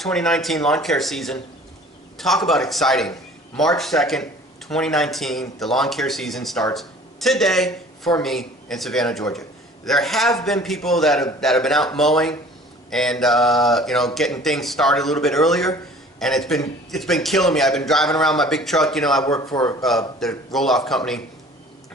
2019 lawn care season. Talk about exciting. March 2nd, 2019, the lawn care season starts today for me in Savannah, Georgia. There have been people that have been out mowing and you know, getting things started a little bit earlier, and it's been killing me. I've been driving around my big truck. You know, I work for the roll-off company,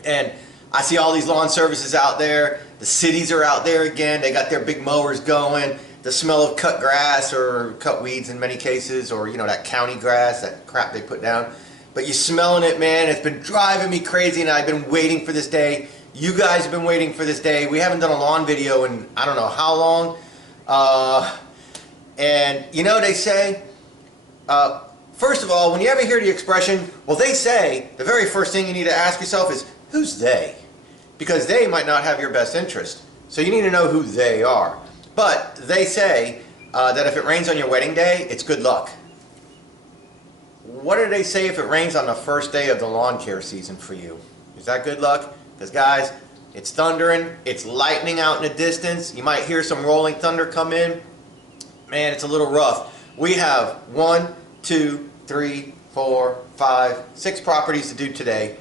and I see all these lawn services out there. The cities are out there again. They got their big mowers going. The smell of cut grass or cut weeds in many cases, or you know, that county grass, that crap they put down. But you're smelling it, man. It's been driving me crazy, and I've been waiting for this day. You guys have been waiting for this day. We haven't done a lawn video in I don't know how long. And you know, they say, first of all, when you ever hear the expression, well, they say, the very first thing you need to ask yourself is, who's they? Because they might not have your best interest. So you need to know who they are. But they say that if it rains on your wedding day, it's good luck. What do they say if it rains on the first day of the lawn care season for you? Is that good luck? Because guys, it's thundering, it's lightning out in the distance. You might hear some rolling thunder come in. Man, it's a little rough. We have 1, 2, 3, 4, 5, 6 properties to do today.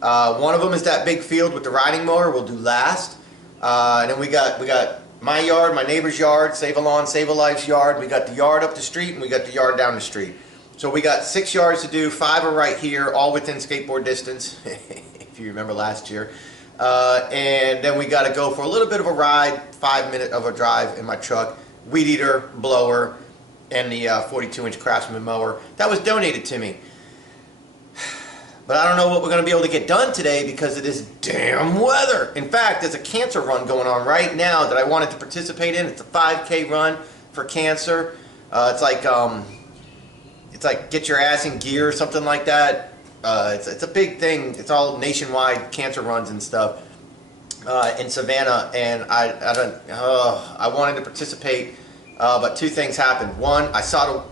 One of them is that big field with the riding mower. We'll do last. And then we got my yard, my neighbor's yard, Save a Lawn, Save a Life's yard. We got the yard up the street, and we got the yard down the street. So we got 6 yards to do. 5 are right here, all within skateboard distance, if you remember last year. And then we got to go for a little bit of a ride, 5-minute of a drive in my truck, weed eater, blower, and the 42-inch CRAFTSMAN mower. That was donated to me. But I don't know what we're going to be able to get done today because of this damn weather. In fact, there's a cancer run going on right now that I wanted to participate in. It's a 5K run for cancer. It's like get your ass in gear or something like that. It's a big thing. It's all nationwide cancer runs and stuff in Savannah, and I wanted to participate, but 2 things happened. One, I saw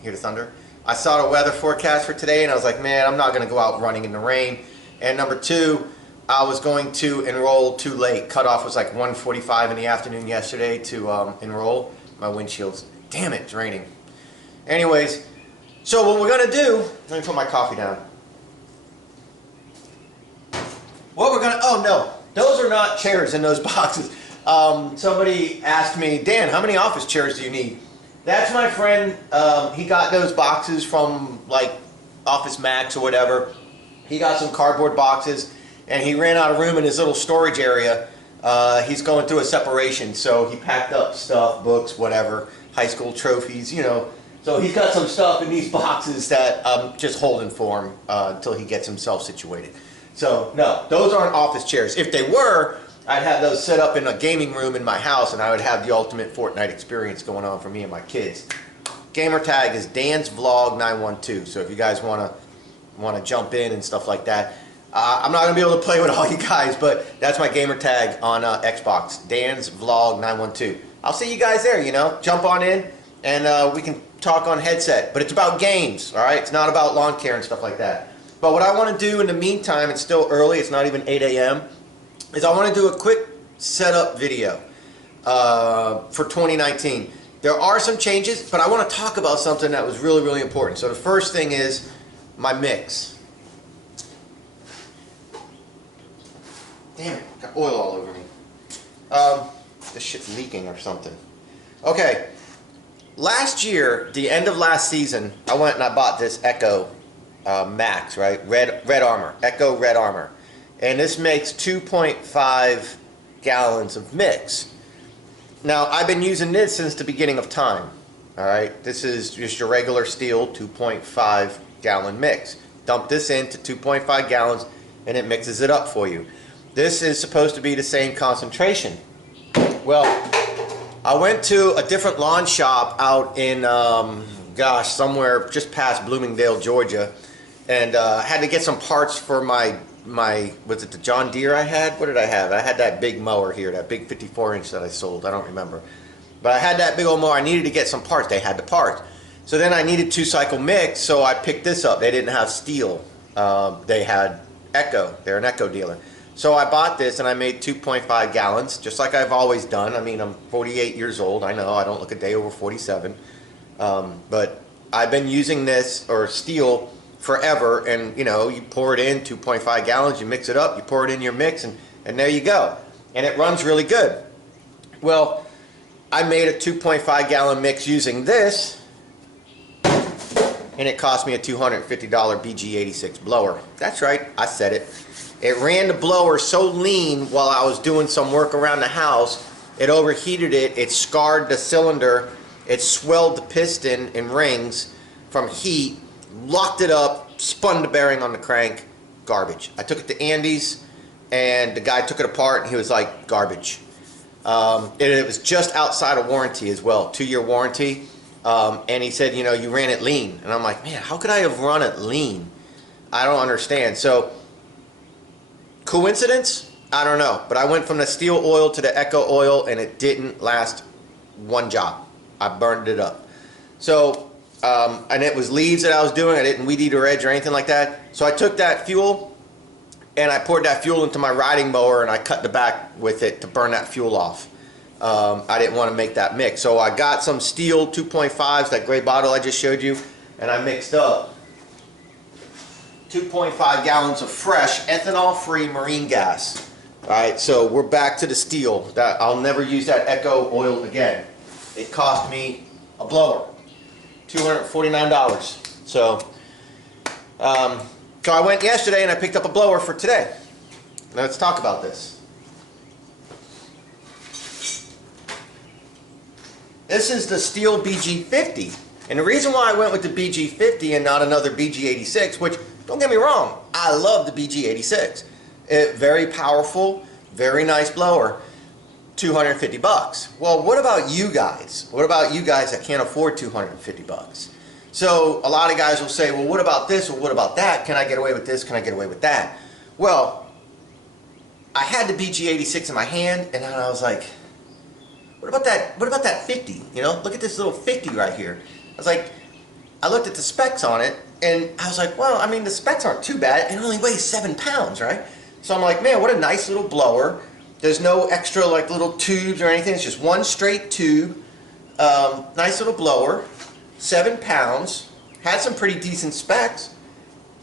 hear the thunder. I saw the weather forecast for today, and I was like, man, I'm not going to go out running in the rain. And number 2, I was going to enroll too late. Cutoff was like 1:45 in the afternoon yesterday to enroll. My windshield's, damn it, it's raining. Anyways, so what we're going to do, let me put my coffee down. What we're going to, oh no, those are not chairs in those boxes. Somebody asked me, Dan, how many office chairs do you need? That's my friend. He got those boxes from like Office Max or whatever. He got some cardboard boxes, and he ran out of room in his little storage area. He's going through a separation, so he packed up stuff, books, whatever, high school trophies, you know. So he's got some stuff in these boxes that I'm just holding for him until he gets himself situated. So no, those aren't office chairs. If they were, I'd have those set up in a gaming room in my house, and I would have the ultimate Fortnite experience going on for me and my kids. Gamer tag is Dan's Vlog 912. So if you guys want to jump in and stuff like that, I'm not gonna be able to play with all you guys, but that's my gamer tag on Xbox, Dan's Vlog 912. I'll see you guys there. You know, jump on in, and we can talk on headset. But it's about games, all right? It's not about lawn care and stuff like that. But what I want to do in the meantime, it's still early. It's not even 8 a.m. is I want to do a quick setup video for 2019. There are some changes, but I want to talk about something that was really, really important. So the first thing is my mix. Damn it, got oil all over me. This shit's leaking or something. Okay, last year, the end of last season, I went and I bought this Echo Max, right? Red Armor, Echo Red Armor. And this makes 2.5 gallons of mix. Now, I've been using this since the beginning of time. All right, this is just your regular steel 2.5 gallon mix. Dump this into 2.5 gallons, and it mixes it up for you. This is supposed to be the same concentration. Well, I went to a different lawn shop out in, gosh, somewhere just past Bloomingdale, Georgia, and had to get some parts for my, was it the John Deere I had? What did I have? I had that big mower here, that big 54-inch that I sold. I don't remember. But I had that big old mower. I needed to get some parts. They had the parts. So then I needed 2-cycle mix, so I picked this up. They didn't have steel. They had Echo. They're an Echo dealer. So I bought this, and I made 2.5 gallons, just like I've always done. I mean, I'm 48 years old. I know I don't look a day over 47. But I've been using this, or steel, forever, and you know, you pour it in 2.5 gallons, you mix it up, you pour it in your mix, and there you go. And it runs really good. Well, I made a 2.5 gallon mix using this, and it cost me a $250 BG86 blower. That's right, I said it. It ran the blower so lean while I was doing some work around the house, it overheated it, it scarred the cylinder, it swelled the piston and rings from heat, locked it up, spun the bearing on the crank, garbage. I took it to Andy's, and the guy took it apart, and he was like, garbage. And it was just outside of warranty as well, 2-year warranty. And he said, you know, you ran it lean. And I'm like, man, how could I have run it lean? I don't understand. So, coincidence? I don't know. But I went from the steel oil to the Echo oil, and it didn't last one job. I burned it up. So, and it was leaves that I was doing. I didn't weed eat or edge or anything like that. So I took that fuel, and I poured that fuel into my riding mower, and I cut the back with it to burn that fuel off. I didn't want to make that mix. So I got some steel 2.5s, that gray bottle I just showed you, and I mixed up 2.5 gallons of fresh ethanol-free marine gas. Alright, so we're back to the steel. That I'll never use that Echo oil again. It cost me a blower, $249. So I went yesterday and I picked up a blower for today. Now let's talk about this. This is the Steel BG50. And the reason why I went with the BG50 and not another BG86, which, don't get me wrong, I love the BG86. Very powerful, very nice blower, $250. Well, what about you guys? What about you guys that can't afford $250? So a lot of guys will say, well, what about this or what about that? Can I get away with this? Can I get away with that? Well, I had the BG86 in my hand, and then I was like, what about that? What about that 50? You know, look at this little 50 right here. I was like, I looked at the specs on it, and I was like, well, I mean, the specs aren't too bad. It only weighs 7 pounds, right? So I'm like, man, what a nice little blower. There's no extra like little tubes or anything. It's just one straight tube. Nice little blower. 7 pounds. Had some pretty decent specs.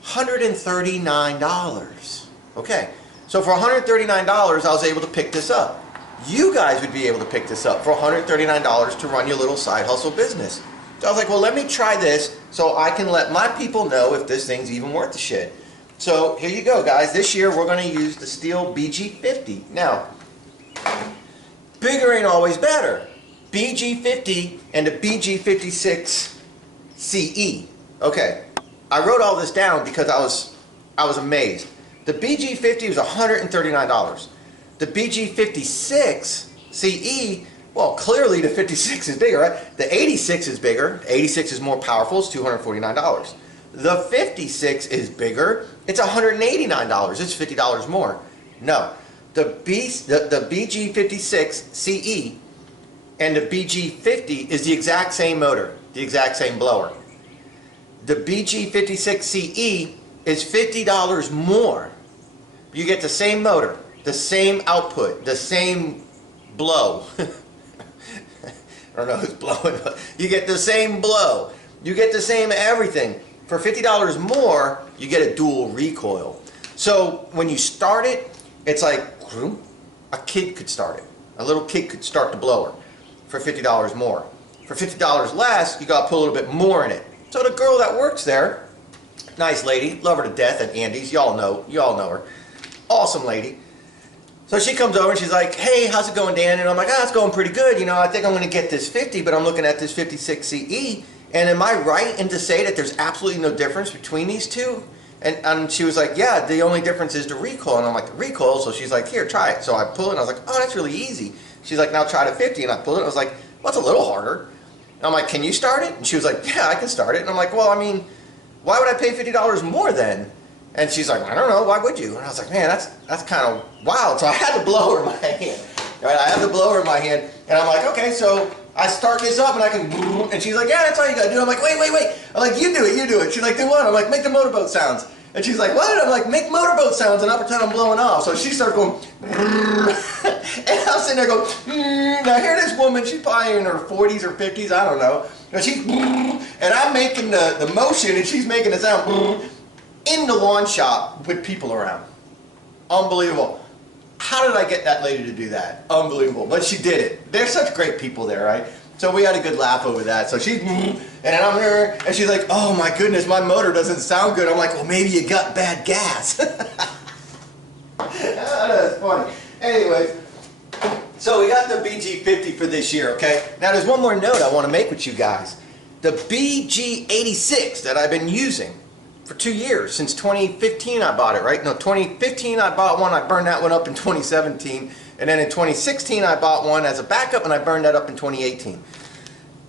$139. Okay, so for $139, I was able to pick this up. You guys would be able to pick this up for $139 to run your little side hustle business. So I was like, well, let me try this so I can let my people know if this thing's even worth the shit. So here you go, guys. This year we're going to use the Steel BG50. Now, bigger ain't always better. BG50 and the BG56 CE. Okay, I wrote all this down because I was amazed. The BG50 was $139. The BG56 CE, well, clearly the 56 is bigger, right? The 86 is bigger. The 86 is more powerful. It's $249. The 56 is bigger. It's $189. It's $50 more. No, the BG56 CE and the BG50 is the exact same motor, the exact same blower. The BG56 CE is $50 more. You get the same motor, the same output, the same blow. I don't know who's blowing, but you get the same blow. You get the same everything. For $50 more, you get a dual recoil. So when you start it, it's like a kid could start it. A little kid could start the blower for $50 more. For $50 less, you got to put a little bit more in it. So the girl that works there, nice lady, love her to death at Andy's, y'all know her. Awesome lady. So she comes over and she's like, hey, how's it going, Dan? And I'm like, it's going pretty good. You know, I think I'm going to get this 50, but I'm looking at this 56 CE. And am I right in to say that there's absolutely no difference between these two? And she was like, yeah, the only difference is the recoil. And I'm like, the recoil? So she's like, here, try it. So I pull it, and I was like, oh, that's really easy. She's like, now try the 50. And I pulled it, and I was like, well, it's a little harder. And I'm like, can you start it? And she was like, yeah, I can start it. And I'm like, well, I mean, why would I pay $50 more then? And she's like, I don't know, why would you? And I was like, man, that's kind of wild. So I had the blower in my hand. Right? I had the blower in my hand, and I'm like, okay, so I start this up, and I can, and she's like, yeah, that's all you gotta do. I'm like, wait. I'm like, you do it. She's like, do what? I'm like, make the motorboat sounds. And she's like, what? I'm like, make motorboat sounds, and I'll pretend I'm blowing off. So she started going, And I'm sitting there going, now here this woman, she's probably in her 40s or 50s, I don't know. And she's, and I'm making the motion and she's making the sound in the lawn shop with people around. Unbelievable. How did I get that lady to do that? Unbelievable. But she did it. They're such great people there, right? So we had a good laugh over that. So she's, and I'm here, and she's like, oh my goodness, my motor doesn't sound good. I'm like, well, maybe you got bad gas. That's funny. Anyways, so we got the BG50 for this year, okay? Now there's one more note I want to make with you guys. The BG86 that I've been using for 2 years, since 2015 I bought it, right? No, 2015 I bought one, I burned that one up in 2017. And then in 2016 I bought one as a backup and I burned that up in 2018.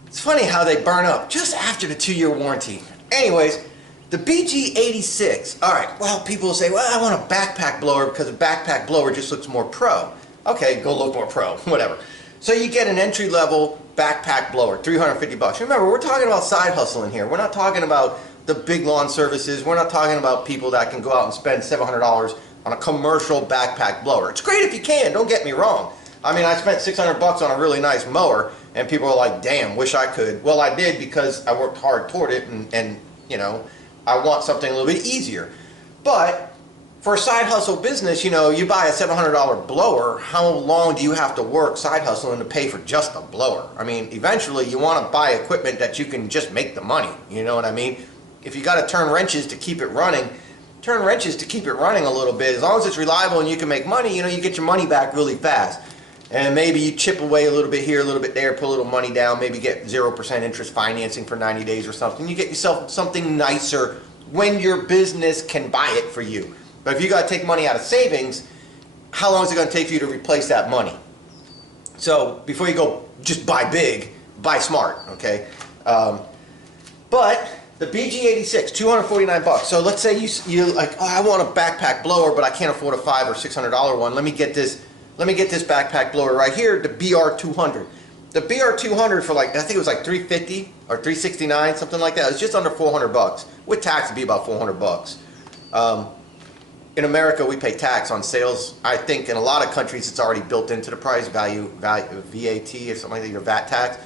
It's funny how they burn up just after the 2-year warranty. Anyways, the BG86, alright, well people will say, well I want a backpack blower because a backpack blower just looks more pro. Okay, go look more pro, whatever. So you get an entry level backpack blower, 350 bucks. Remember, we're talking about side hustling here. We're not talking about the big lawn services. We're not talking about people that can go out and spend $700 on a commercial backpack blower. It's great if you can, don't get me wrong. I mean, I spent 600 bucks on a really nice mower and people are like, damn, wish I could. Well, I did because I worked hard toward it and you know, I want something a little bit easier. But for a side hustle business, you know, you buy a $700 blower, how long do you have to work side hustling to pay for just a blower? I mean, eventually you want to buy equipment that you can just make the money, you know what I mean? If you got to turn wrenches to keep it running, turn wrenches to keep it running a little bit. As long as it's reliable and you can make money, you know, you get your money back really fast. And maybe you chip away a little bit here, a little bit there, put a little money down, maybe get 0% interest financing for 90 days or something. You get yourself something nicer when your business can buy it for you. But if you got to take money out of savings, how long is it going to take for you to replace that money? So before you go just buy big, buy smart, okay? But the BG86, 249 bucks. So let's say you like, oh, I want a backpack blower, but I can't afford a $500 or $600 one. Let me get this backpack blower right here, the BR200. The BR200 for like, I think it was like 350 or 369, something like that. It was just under 400 bucks. With tax, it'd be about 400 bucks. In America, we pay tax on sales. I think in a lot of countries, it's already built into the price, value VAT or something like that, your VAT tax.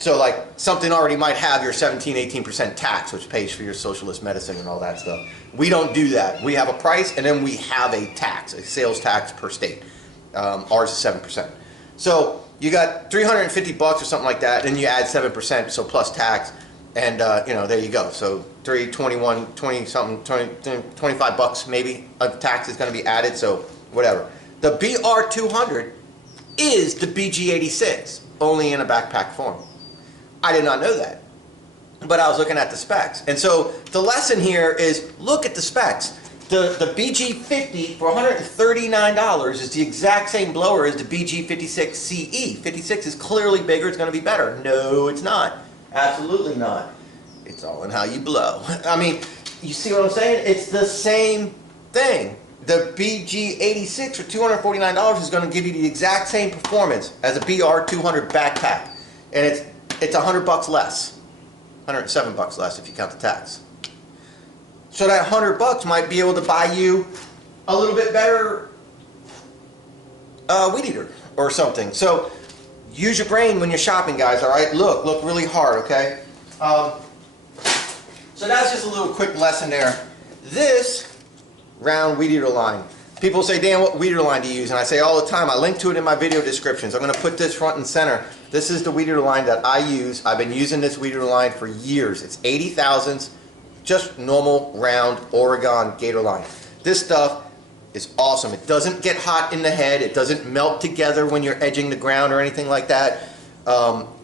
So like something already might have your 17-18% tax, which pays for your socialist medicine and all that stuff. We don't do that. We have a price and then we have a tax, a sales tax per state. Ours is 7%. So you got 350 bucks or something like that, and you add 7%, so plus tax, and you know, there you go. So 21, 20 something, 25 bucks maybe of tax is going to be added, so whatever. The BR200 is the BG86, only in a backpack form. I did not know that, but I was looking at the specs. And so the lesson here is look at the specs. The BG50 for $139 is the exact same blower as the BG56 CE. 56 is clearly bigger, it's going to be better. No, it's not. Absolutely not. It's all in how you blow. I mean, you see what I'm saying? It's the same thing. The BG86 for $249 is going to give you the exact same performance as a BR200 backpack. And it's 100 bucks less. 107 bucks less if you count the tax. So that 100 bucks might be able to buy you a little bit better weed eater or something. So use your brain when you're shopping, guys, all right? Look really hard, okay? So that's just a little quick lesson there. This round weed eater line. People say, Dan, what weed eater line do you use? And I say all the time, I link to it in my video descriptions. I'm going to put this front and center. This is the weed eater line that I use. I've been using this weed eater line for years. It's 80 thousandths, just normal, round, Oregon Gator line. This stuff is awesome. It doesn't get hot in the head. It doesn't melt together when you're edging the ground or anything like that.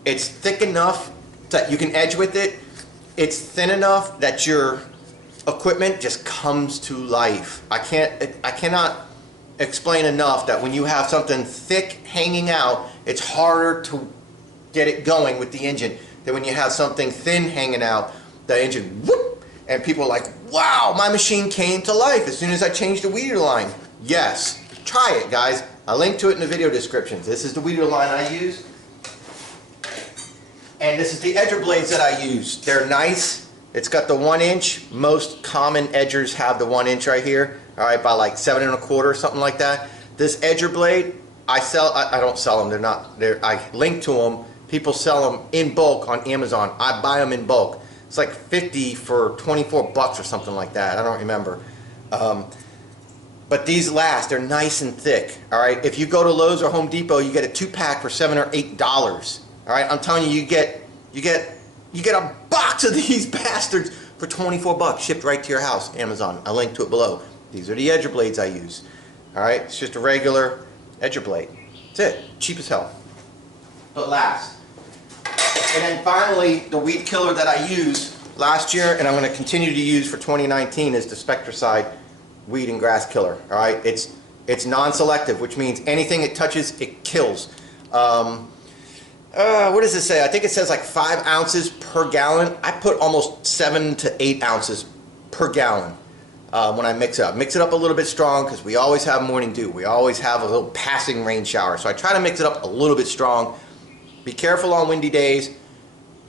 It's thick enough that you can edge with it. It's thin enough that your equipment just comes to life. I cannot explain enough that when you have something thick hanging out, it's harder to get it going with the engine than when you have something thin hanging out, the engine, whoop, and people are like, wow, my machine came to life as soon as I changed the weed eater line. Yes, try it, guys. I'll link to it in the video descriptions. This is the weed eater line I use. And this is the edger blades that I use. They're nice. It's got the 1 inch. Most common edgers have the 1 inch right here. All right, by like 7 1/4, something like that. This edger blade, I don't sell them. I link to them. People sell them in bulk on Amazon. I buy them in bulk. It's like 50 for 24 bucks or something like that. I don't remember. But these last. They're nice and thick. All right. If you go to Lowe's or Home Depot, you get a 2-pack for $7 or $8. All right. I'm telling you, you get a box of these bastards for 24 bucks shipped right to your house. Amazon. I link to it below. These are the edger blades I use. All right. It's just a regular edger blade. That's it. Cheap as hell. But last. And then finally, the weed killer that I used last year, and I'm going to continue to use for 2019, is the Spectra weed and grass killer. All right, it's non-selective, which means anything it touches, it kills. What does it say? I think it says like 5 ounces per gallon. I put almost 7 to 8 ounces per gallon when I mix it up. Mix it up a little bit strong because we always have morning dew. We always have a little passing rain shower. So I try to mix it up a little bit strong. Be careful on windy days.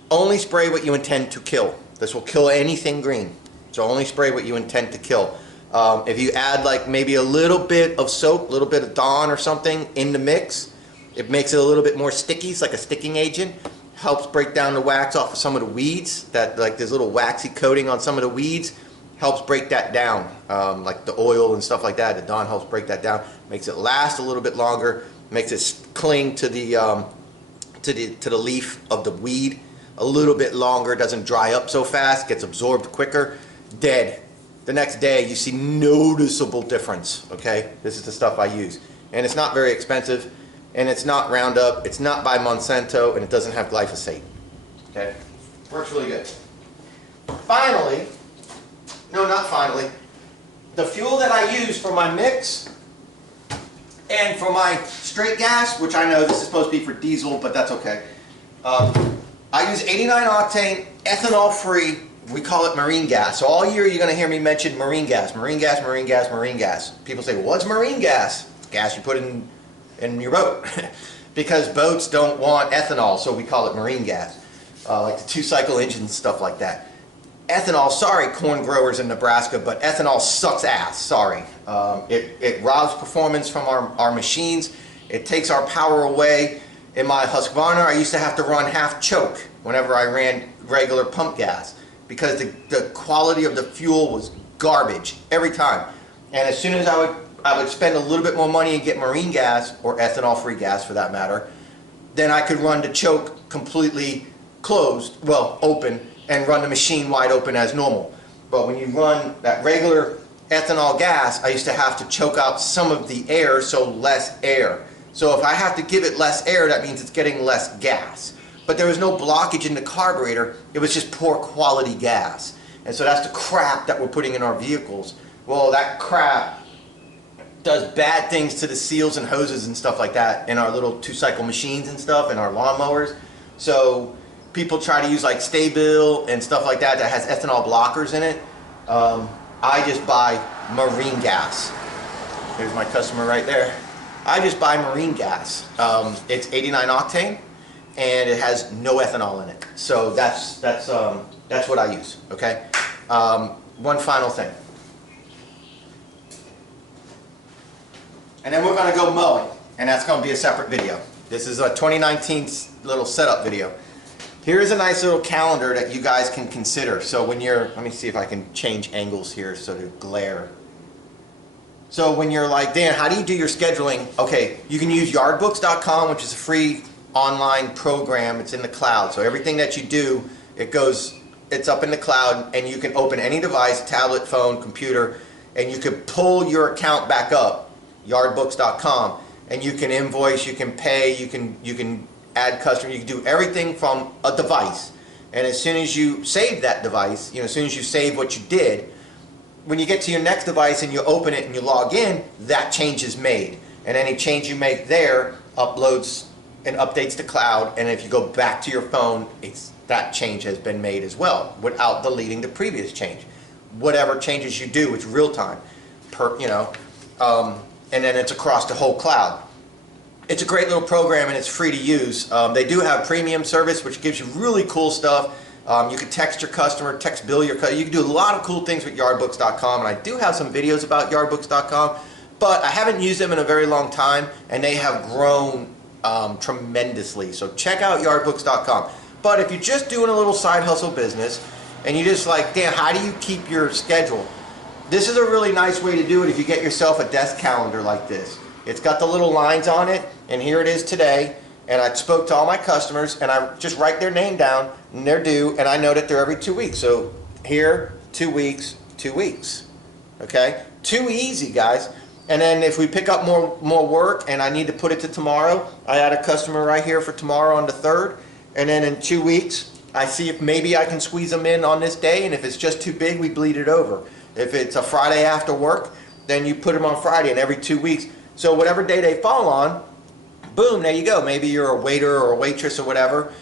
Only spray what you intend to kill. This will kill anything green. So only spray what you intend to kill. If you add like maybe a little bit of soap, a little bit of Dawn or something in the mix, it makes it a little bit more sticky. It's like a sticking agent. Helps break down the wax off of some of the weeds. That like this little waxy coating on some of the weeds helps break that down. Like the oil and stuff like that. The Dawn helps break that down. Makes it last a little bit longer. Makes it cling to the leaf of the weed a little bit longer, doesn't dry up so fast, gets absorbed quicker. Dead. The next day you see noticeable difference. Okay, this is the stuff I use, and it's not very expensive, and it's not Roundup, it's not by Monsanto, and it doesn't have glyphosate. Okay, works really good. Finally, no, not finally, the fuel that I use for my mix and for my straight gas, which I know this is supposed to be for diesel, but that's okay. I use 89 octane, ethanol free, we call it marine gas. So all year you're going to hear me mention marine gas, marine gas, marine gas, marine gas. People say, well, what's marine gas? It's gas you put in your boat. Because boats don't want ethanol, so we call it marine gas. Like the 2-cycle engines, stuff like that. Ethanol, sorry corn growers in Nebraska, but ethanol sucks ass, sorry. It robs performance from our machines. It takes our power away. In my Husqvarna, I used to have to run half choke whenever I ran regular pump gas because the quality of the fuel was garbage every time. And as soon as I would spend a little bit more money and get marine gas, or ethanol-free gas for that matter, then I could run the choke completely closed, well, open, and run the machine wide open as normal. But when you run that regular ethanol gas, I used to have to choke out some of the air, so less air. So if I have to give it less air, that means it's getting less gas. But there was no blockage in the carburetor, it was just poor quality gas. And so that's the crap that we're putting in our vehicles. Well, that crap does bad things to the seals and hoses and stuff like that in our little 2-cycle machines and stuff, and our lawnmowers. So people try to use like Stay-Bil and stuff like that that has ethanol blockers in it. I just buy marine gas. Here's my customer right there. I just buy marine gas. It's 89 octane, and it has no ethanol in it. So that's what I use. Okay. One final thing, and then we're going to go mowing, and that's going to be a separate video. This is a 2019 little setup video. Here's a nice little calendar that you guys can consider. So when you're, let me see if I can change angles here so to glare. So when you're like, Dan, how do you do your scheduling? Okay, you can use yardbooks.com, which is a free online program. It's in the cloud. So everything that you do, it's up in the cloud, and you can open any device, tablet, phone, computer, and you can pull your account back up, yardbooks.com, and you can invoice, you can pay, you can add customers, you can do everything from a device. And as soon as you save that device, as soon as you save what you did, when you get to your next device and you open it and you log in, that change is made. And any change you make there uploads and updates to cloud, and if you go back to your phone, that change has been made as well without deleting the previous change. Whatever changes you do, it's real time, and then it's across the whole cloud. It's a great little program, and it's free to use. They do have premium service, which gives you really cool stuff. You can text your customer, bill your customer. You can do a lot of cool things with yardbooks.com, and I do have some videos about yardbooks.com, but I haven't used them in a very long time, and they have grown tremendously. So check out yardbooks.com. But if you're just doing a little side hustle business, and you just like, Dan, how do you keep your schedule? This is a really nice way to do it if you get yourself a desk calendar like this. It's got the little lines on it, and here it is today. And I spoke to all my customers, and I just write their name down, and they're due, and I know that they're every 2 weeks. So here, 2 weeks, 2 weeks. Okay? Too easy, guys. And then if we pick up more work, and I need to put it to tomorrow, I add a customer right here for tomorrow on the 3rd. And then in 2 weeks, I see if maybe I can squeeze them in on this day, and if it's just too big, we bleed it over. If it's a Friday after work, then you put them on Friday, and every 2 weeks. So whatever day they fall on, boom, there you go. Maybe you're a waiter or a waitress or whatever,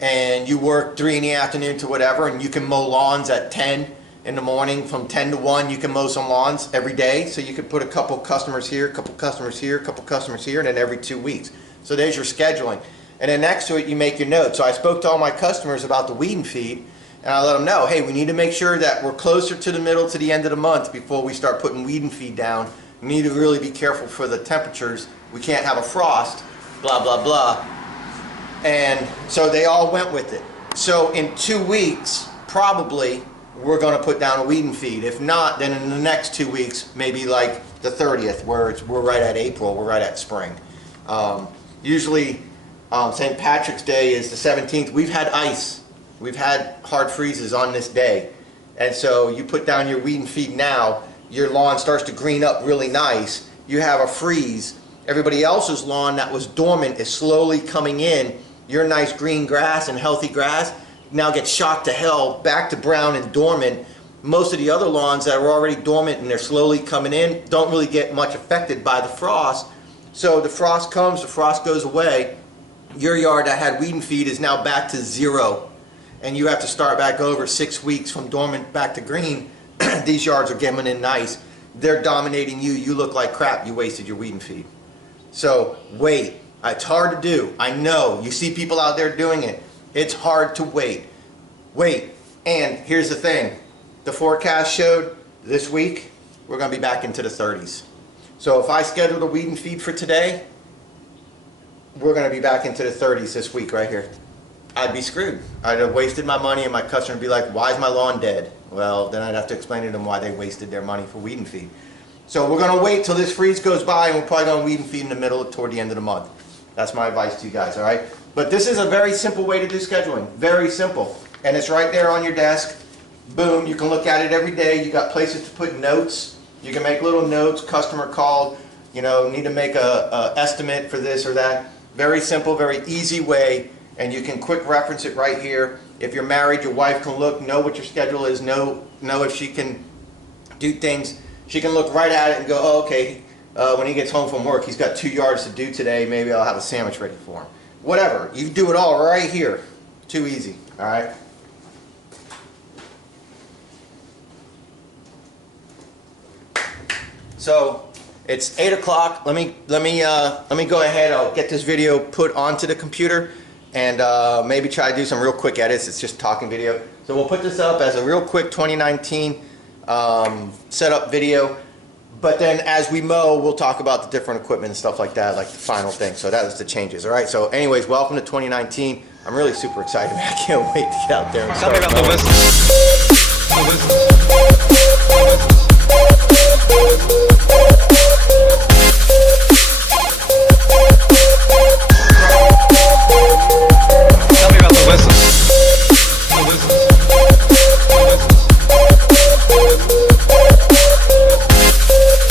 and you work 3 in the afternoon to whatever, and you can mow lawns at 10 in the morning. From 10 to 1, you can mow some lawns every day. So you could put a couple customers here, a couple customers here, a couple customers here, and then every 2 weeks. So there's your scheduling. And then next to it, you make your notes. So I spoke to all my customers about the weed and feed, and I let them know, hey, we need to make sure that we're closer to the middle to the end of the month before we start putting weed and feed down. We need to really be careful for the temperatures. We can't have a frost, blah, blah, blah. And so they all went with it. So in 2 weeks, probably, we're going to put down a weed and feed. If not, then in the next 2 weeks, maybe like the 30th, where we're right at April, we're right at spring. Usually, St. Patrick's Day is the 17th. We've had ice. We've had hard freezes on this day. And so you put down your weed and feed now, your lawn starts to green up really nice. You have a freeze. Everybody else's lawn that was dormant is slowly coming in. Your nice green grass and healthy grass now gets shocked to hell, back to brown and dormant. Most of the other lawns that were already dormant and they're slowly coming in don't really get much affected by the frost. So the frost comes, the frost goes away. Your yard that had weed and feed is now back to 0. And you have to start back over 6 weeks from dormant back to green. These yards are getting in nice. They're dominating you. You look like crap. You wasted your weed and feed. So wait. It's hard to do. I know. You see people out there doing it. It's hard to wait. Wait. And here's the thing. The forecast showed this week we're going to be back into the 30s. So if I scheduled a weed and feed for today, we're going to be back into the 30s this week right here. I'd be screwed. I'd have wasted my money, and my customer would be like, why is my lawn dead? Well, then I'd have to explain to them why they wasted their money for weed and feed. So we're going to wait till this freeze goes by, and we're probably going to weed and feed in the middle toward the end of the month. That's my advice to you guys, all right? But this is a very simple way to do scheduling. Very simple. And it's right there on your desk. Boom, you can look at it every day. You got places to put notes. You can make little notes. Customer called, you know, need to make a estimate for this or that. Very simple, very easy way, and you can quick reference it right here. If you're married, your wife can look, know what your schedule is, know if she can do things. She can look right at it and go, oh, okay, when he gets home from work, he's got 2 yards to do today. Maybe I'll have a sandwich ready for him. Whatever. You do it all right here. Too easy. All right? So it's 8 o'clock. Let me go ahead. I'll get this video put onto the computer and maybe try to do some real quick edits. It's just talking video. So we'll put this up as a real quick 2019 setup video. But then as we mow, we'll talk about the different equipment and stuff like that, like the final thing. So that is the changes. All right. So anyways, welcome to 2019. I'm really super excited. I can't wait to get out there and Tell me about the business.